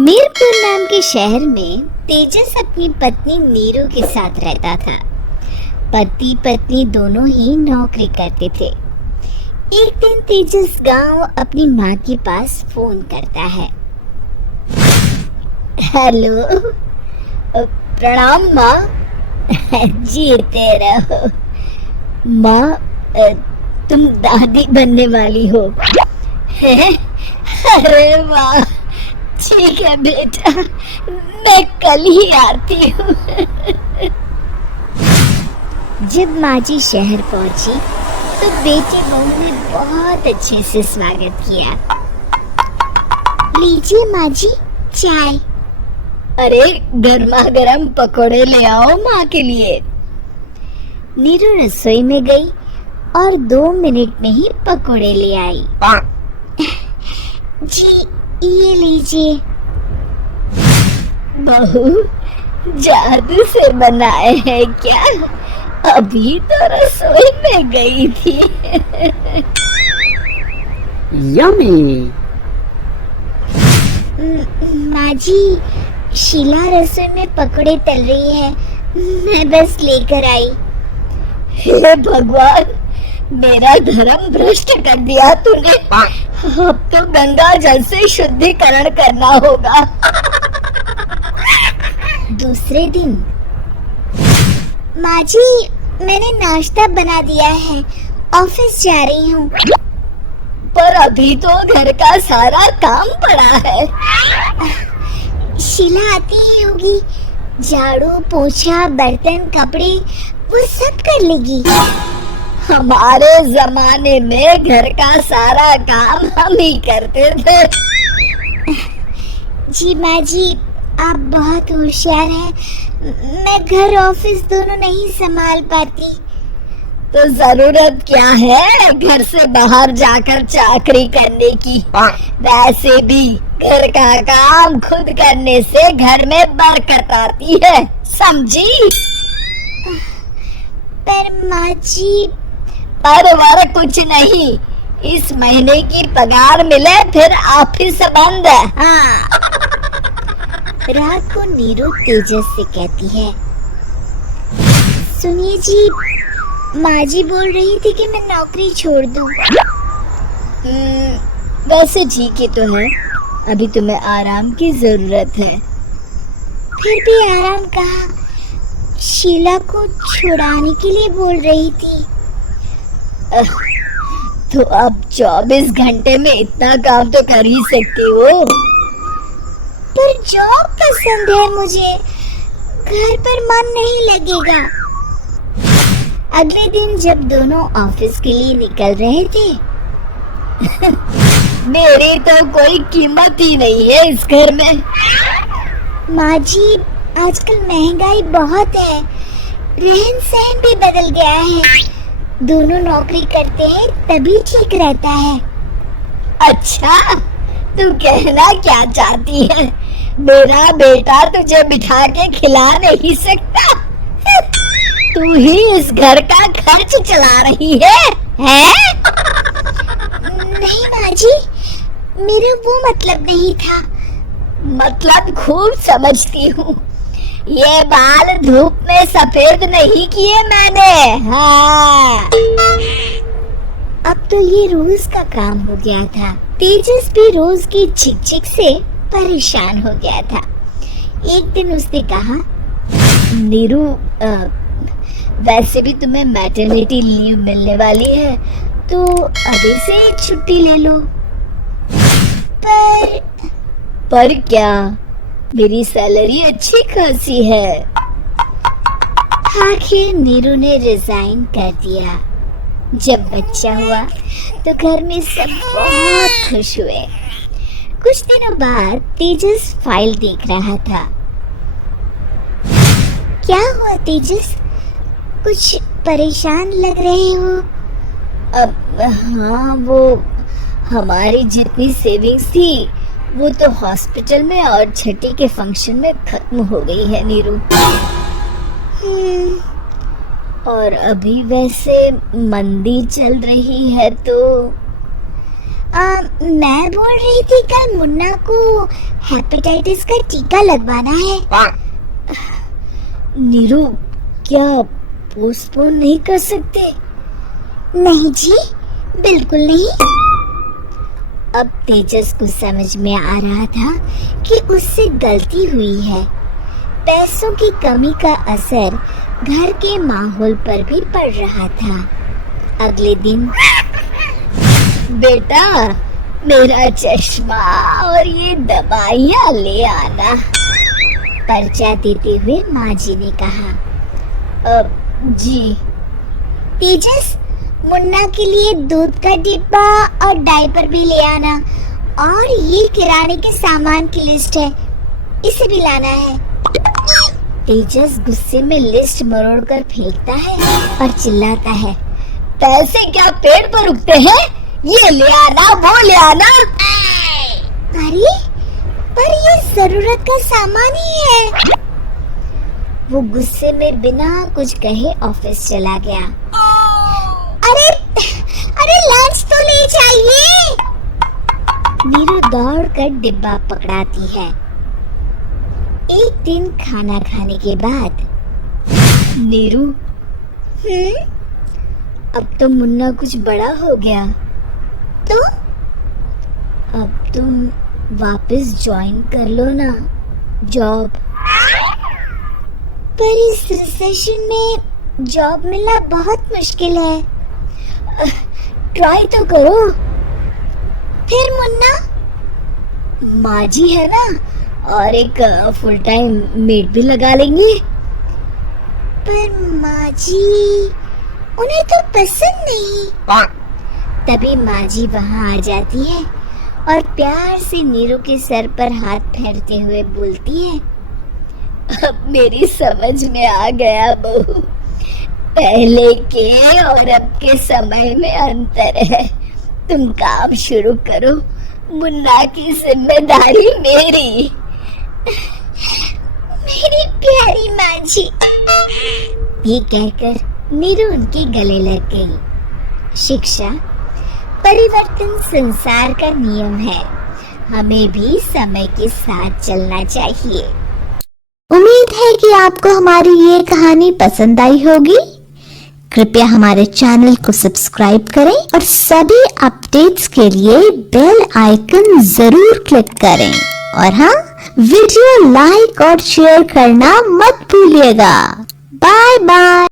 मीरपुर नाम के शहर में तेजस अपनी पत्नी नीरू के साथ रहता था। पति पत्नी दोनों ही नौकरी करते थे। एक दिन तेजस गांव अपनी माँ के पास फोन करता है। हेलो, प्रणाम माँ। जीते रहो माँ। तुम दादी बनने वाली हो? अरे वाह, ठीक है बेटा, मैं कल ही आती हूँ। जब माँ जी शहर पहुंची तो बेटे बहू ने बहुत अच्छे से स्वागत किया। लीजिए माँ जी चाय। अरे गर्मा गर्म पकोड़े ले आओ माँ के लिए। नीरू रसोई में गई और 2 मिनट में ही पकोड़े ले आई। जी ये लीजिए। बहू जादू से बनाए हैं क्या? अभी तो रसोई में गई थी। यम्मी। माँ जी, शीला रसोई में पकोड़े तल रही है, मैं बस लेकर आई। हे भगवान, मेरा धर्म भ्रष्ट कर दिया तूने। अब तो गंगा जल से शुद्धिकरण करना होगा। दूसरे दिन, माँ जी मैंने नाश्ता बना दिया है, ऑफिस जा रही हूँ। पर अभी तो घर का सारा काम पड़ा है। शीला आती ही होगी, झाड़ू पोछा बर्तन कपड़े वो सब कर लेगी। हमारे जमाने में घर का सारा काम हम ही करते थे। जी माँ जी, आप बहुत होशियार हैं। मैं घर ऑफिस दोनों नहीं संभाल पाती। तो जरूरत क्या है घर से बाहर जाकर चाकरी करने की? वैसे भी घर का काम खुद करने से घर में बरकत आती है, समझी? पर माँ जी। पर वर कुछ नहीं, इस महीने की पगार मिले फिर ऑफिस बंद है। हाँ। रात को नीरू तेजस से कहती है, सुनिए जी, माँ जी बोल रही थी कि मैं नौकरी छोड़ दूं। वैसे ठीक ही तो है, अभी तुम्हें आराम की जरूरत है। फिर भी आराम कहाँ, शीला को छुड़ाने के लिए बोल रही थी। तो अब 24 घंटे में इतना काम तो कर ही सकती हो। पर जॉब पसंद है मुझे, घर पर मन नहीं लगेगा। अगले दिन जब दोनों ऑफिस के लिए निकल रहे थे, मेरी तो कोई कीमत ही नहीं है इस घर में। माँ जी आजकल महंगाई बहुत है, रहन सहन भी बदल गया है। दोनों नौकरी करते हैं तभी ठीक रहता है। अच्छा, तू कहना क्या चाहती है? मेरा बेटा तुझे बिठा के खिला नहीं सकता? तू ही इस घर का खर्च चला रही है? नहीं माँ जी, मेरा वो मतलब नहीं था। मतलब खूब समझती हूँ, ये बाल धूप में सफेद नहीं किए मैंने। हाँ। अब तो ये रोज का काम हो गया था। तेजस भी रोज की झिकझिक से परेशान हो गया था। एक दिन उसने कहा, नीरू, वैसे भी तुम्हें मैटरनिटी लीव मिलने वाली है, तो अभी से छुट्टी ले लो। पर क्या? मेरी सैलरी अच्छी खासी है। आखिर नीरू ने रिजाइन कर दिया। जब बच्चा हुआ तो घर में सब बहुत खुश हुए। कुछ दिनों बाद तेजस फाइल देख रहा था। क्या हुआ तेजस, कुछ परेशान लग रहे हो? अब हाँ, वो हमारी जितनी सेविंग्स थी वो तो हॉस्पिटल में और छठी के फंक्शन में खत्म हो गई है नीरू। और अभी वैसे मंदी चल रही है तो मैं बोल रही थी कल मुन्ना को हेपेटाइटिस का टीका लगवाना है। नीरू, क्या पोस्टपोन नहीं कर सकते? नहीं जी, बिल्कुल नहीं। अब तेजस को समझ में आ रहा था कि उससे गलती हुई है। पैसों की कमी का असर घर के माहौल पर भी पड़ रहा था। अगले दिन, बेटा मेरा चश्मा और ये दवाइयाँ ले आना, पर्चा देते हुए माँ जी ने कहा। जी। तेजस, मुन्ना के लिए दूध का डिब्बा और डायपर भी ले आना, और ये किराने के सामान की लिस्ट है, इसे भी लाना है। तेजस गुस्से में लिस्ट मरोड़ कर फेंकता है और चिल्लाता है, पैसे क्या पेड़ पर उगते हैं? ये ले आना, वो ले आना। अरे, पर ये जरूरत का सामान ही है। वो गुस्से में बिना कुछ कहे ऑफिस चला गया। अरे लंच तो ले जाइए। नीरू दौड़कर डिब्बा पकड़ाती है। एक दिन खाना खाने के बाद, नीरू, अब तो मुन्ना कुछ बड़ा हो गया, तो अब तुम वापस ज्वाइन कर लो ना जॉब। पर इस रिसेशन में जॉब मिलना बहुत मुश्किल है। ट्राई तो करो। फिर मुन्ना? माँ जी है ना, और एक फुल टाइम मेड भी लगा लेंगे। पर माँ जी, उन्हें तो पसंद नहीं। तभी माँ जी वहाँ आ जाती है और प्यार से नीरू के सर पर हाथ फेरते हुए बोलती है, अब मेरी समझ में आ गया बहू, पहले के और अब के समय में अंतर है। तुम काम शुरू करो, मुन्ना की जिम्मेदारी मेरी। मेरी प्यारी माँ जी। ये कहकर नीरू उनके गले लग गई। शिक्षा, परिवर्तन संसार का नियम है, हमें भी समय के साथ चलना चाहिए। उम्मीद है कि आपको हमारी ये कहानी पसंद आई होगी। कृपया हमारे चैनल को सब्सक्राइब करें और सभी अपडेट्स के लिए बेल आइकन जरूर क्लिक करें। और हाँ, वीडियो लाइक और शेयर करना मत भूलिएगा। Bye bye.